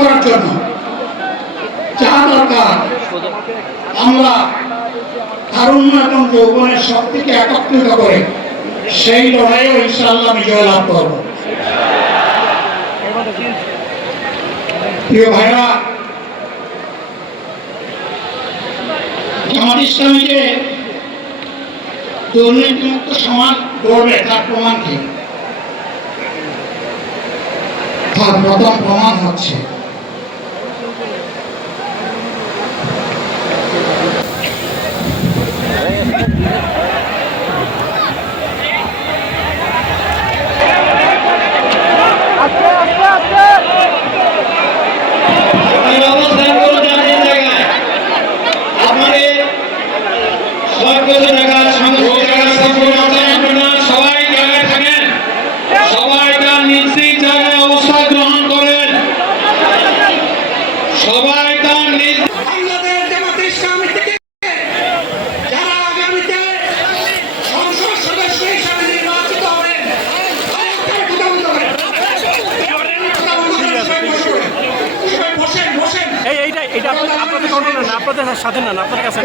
করার জন্য যা দরকার আমরা তারুণ্য এবং যৌবনের শক্তিকে একত্রিত করে সেই লড়াইও ইনশাআল্লাহ বিজয় লাভ করব। প্রিয় ভাইরা, জামাত ইসলামী যে দুর্নীতিমুক্ত সমাজ গড়বে তার প্রমাণ কি? তার প্রথম প্রমাণ হচ্ছে আপনাদের সাথে না, আপনাদের কাছে